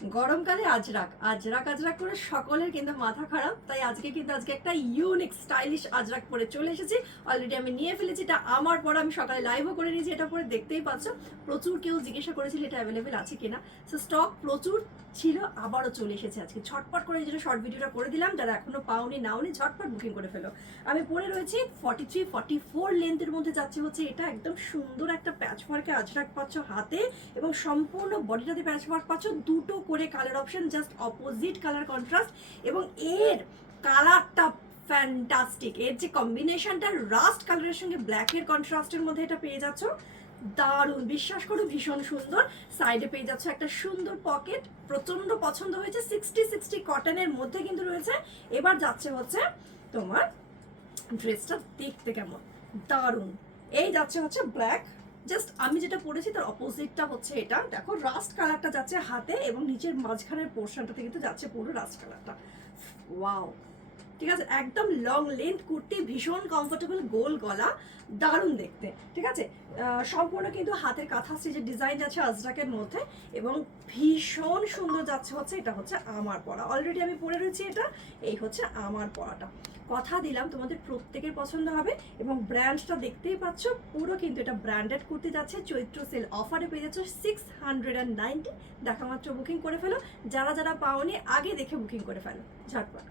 গরমকালে আজরাক আজরাক আজরাক করে সকলের কিন্তু মাথা খারাপ, তাই আজকে একটা ইউনিক স্টাইলিশ আজরাক পরে চলে এসেছি। অলরেডি আমি নিয়ে ফেলেছি, এটা আমার পরে আমি সকালে লাইভও করে নিয়েছি। এটা পরে দেখতেই পাচ্ছ, প্রচুর কেউ জিজ্ঞাসা করেছিল এটা অ্যাভেলেবেল আছে কিনা। সো স্টক প্রচুর ছিল, আবারও চলে এসেছে আজকে। ছটপট করে যেটা শর্ট ভিডিওটা করে দিলাম, যারা এখনো পাওনি নাওনি ঝটপট বুকিং করে ফেলো। আমি পরে রয়েছি 43-44 লেন্থের মধ্যে যাচ্ছে হচ্ছে এটা। একদম সুন্দর একটা প্যাচ ওয়ার্কে আজরাক পাচ্ছ হাতে, এবং সম্পূর্ণ বডিটাতে প্যাচ ওয়ার্ক পাচ্ছ। দুটো করে colour option, just opposite colour contrast, এবং এর কালারটা ফ্যান্টাস্টিক। এর যে কম্বিনেশনটা রাস্ট কালারের সঙ্গে ব্ল্যাকের কন্ট্রাস্টের মধ্যে এটা পেয়ে যাচ্ছ, দারুণ, বিশ্বাস করো ভীষণ সুন্দর। সাইডে পেয়ে যাচ্ছে একটা সুন্দর পকেট, প্রচন্ড পছন্দ হয়েছে। 60-60 কটনের মধ্যে কিন্তু রয়েছে। এবার যাচ্ছে হচ্ছে তোমার ড্রেসটা দেখতে কেমন, দারুণ। এই যাচ্ছে হচ্ছে ব্ল্যাক, জাস্ট আমি যেটা পরেছি তার অপোজিটটা হচ্ছে এটা। দেখো রাস্ট কালারটা যাচ্ছে হাতে, এবং নিচের মাঝখানের পোর্শনটাতে কিন্তু যাচ্ছে পুরো রাস্ট কালারটা। ওয়াও, ঠিক আছে, একদম লং লেন্থ কুর্তি, ভীষণ কমফোর্টেবল, গোল গলা, দারুণ দেখতে। ঠিক আছে, সম্পূর্ণ কিন্তু হাতের কাঁথা স্টিচের ডিজাইন আছে আজরাকের মধ্যে, এবং ভীষণ সুন্দর যাচ্ছে হচ্ছে। এটা হচ্ছে আমার পরা, অলরেডি আমি পরে রয়েছি এটা। এই হচ্ছে আমার পরাটা, কথা দিলাম তোমাদের প্রত্যেকের পছন্দ হবে। এবং ব্র্যান্ডটা দেখতেই পাচ্ছ, পুরো কিন্তু এটা ব্র্যান্ডেড কুর্তি যাচ্ছে। চৈত্র সেল অফারে পেয়ে যাচ্ছ 690। দেখা মাত্র বুকিং করে ফেলো, যারা যারা পাওনি আগে দেখে বুকিং করে ফেলো ঝটপট।